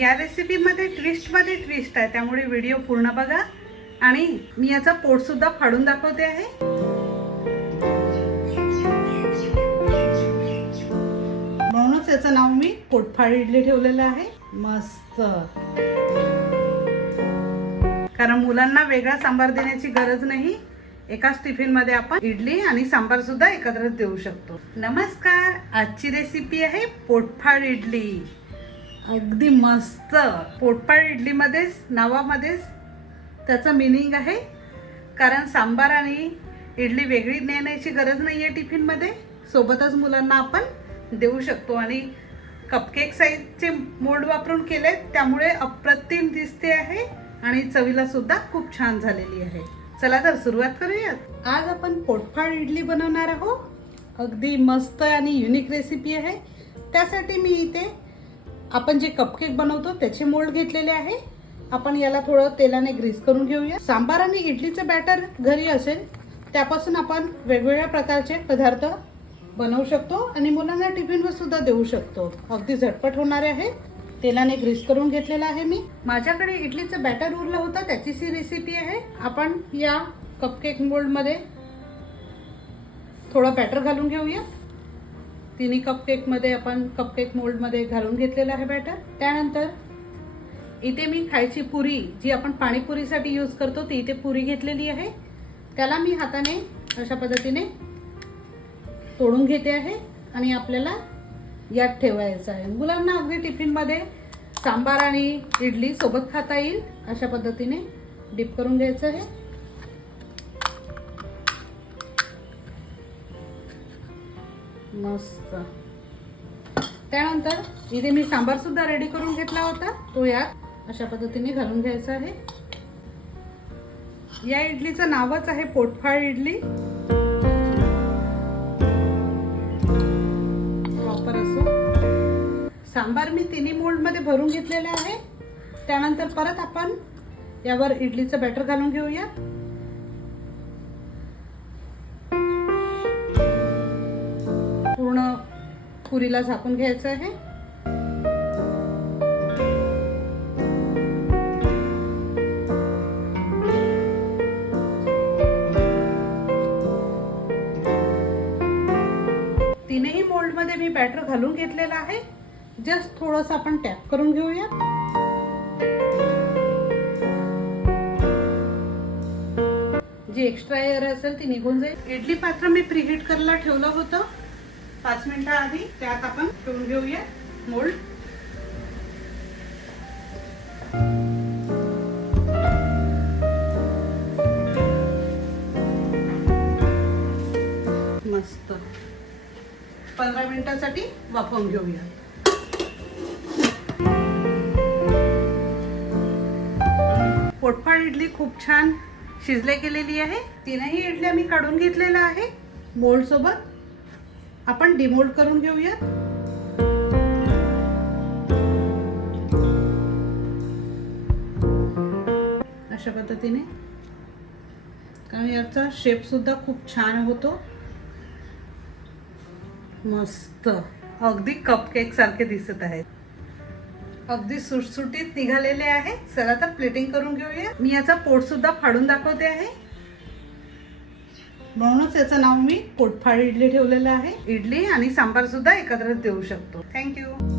या रेसिपीमध्ये ट्विस्टमध्ये ट्विस्ट आहे. त्यामुळे व्हिडिओ पूर्ण बघा. आणि मी याचा पोटसुद्धा फाडून दाखवते आहे. म्हणूनच याचं नाव मी पोटफाड इडली ठेवलेलं आहे. मस्त. कारण मुलांना वेगळा सांबार देण्याची गरज नाही. एकाच टिफिनमध्ये आपण इडली आणि सांबार सुद्धा एकत्र देऊ शकतो. नमस्कार. आजची रेसिपी आहे पोटफाड इडली. अगदी मस्त. पोटपाळ इडलीमध्येच नावामध्येच त्याचं मिनिंग आहे. कारण सांबार आणि इडली वेगळी नेण्याची गरज नाही आहे टिफिनमध्ये सोबतच मुलांना आपण देऊ शकतो. आणि कपकेक साईजचे मोल्ड वापरून केले त्यामुळे अप्रतिम दिसते आहे. आणि चवीला सुद्धा खूप छान झालेली आहे. चला तर सुरुवात करूयात. आज आपण पोटफाळ इडली बनवणार आहोत. अगदी मस्त आणि युनिक रेसिपी आहे. त्यासाठी मी इथे आपण जे कपकेक बनवतो त्याचे मोल्ड घेतलेले आहे. आपण याला थोडं तेलाने ग्रीस करून घेऊया. सांबार आणि इडलीचं बॅटर घरी असेल त्यापासून आपण वेगवेगळ्या प्रकारचे पदार्थ बनवू शकतो आणि मुलांना टिफिनवर सुद्धा देऊ शकतो. अगदी झटपट होणारे आहे. तेलाने ग्रीस करून घेतलेला आहे मी. माझ्याकडे इडलीचं बॅटर उरलं होतं त्याचीच रेसिपी आहे. आपण या कपकेक मोल्डमध्ये थोडं बॅटर घालून घेऊया. तिन्ही कपकेकमध्ये आपण कपकेक मोल्डमध्ये घालून घेतलेलं आहे बॅटर त्यानंतर इथे मी खायची पुरी जी आपण पाणीपुरीसाठी यूज करतो ती इथे पुरी घेतलेली आहे. त्याला मी हाताने अशा पद्धतीने तोडून घेते आहे आणि आपल्याला यात ठेवायचं आहे. मुलांना अगदी टिफिनमध्ये सांबार आणि इडली सोबत खाता येईल अशा पद्धतीने डिप करून घ्यायचं आहे. मस्त. त्यानंतर इथे मी सांबार सुद्धा रेडी करून घेतला होता. तो यात. अशा पद्धतीने घालून घ्यायचा आहे. या इडलीचं नावच आहे पोटफाळ इडली. प्रॉपर असो. सांबार मी तिन्ही मोल्डमध्ये भरून घेतलेला आहे. त्यानंतर परत आपण यावर इडलीचं बॅटर घालून घेऊया. पुरीला झाकून घ्यायचं आहे. तीनही मोल्डमध्ये मी बॅटर घालून घेतलेला आहे. जस्ट थोडस आपण टॅप करून घेऊया. जी एक्स्ट्रा एअर असेल ती निघून जाईल. इडली पात्र मी प्रिहीट करायला ठेवलं होतं. पाच मिनिटं आधी त्यात आपण ठेवून घेऊया. मोल्ड मस्त. पंधरा मिनिटासाठी वाफवून घेऊया. पोटफाळ इडली खूप छान शिजले गेलेली आहे. तीनही इडल्या मी काढून घेतलेल्या आहे. मोल्ड सोबत. आपण डिमोल्ड करून घेऊयात. अशा पद्धतीने. कारण याचा शेप सुद्धा खूप छान होतो. मस्त. अगदी कपकेक सारखे दिसत आहेत. अगदी सुटसुटीत निघालेले आहे. चला तर प्लेटिंग करून घेऊया. मी याचा पोट सुद्धा फाडून दाखवते आहे. म्हणूनच याचं नाव मी पोटफाड इडली ठेवलेलं आहे. इडली आणि सांबार सुद्धा एकत्रच देऊ शकतो. थँक्यू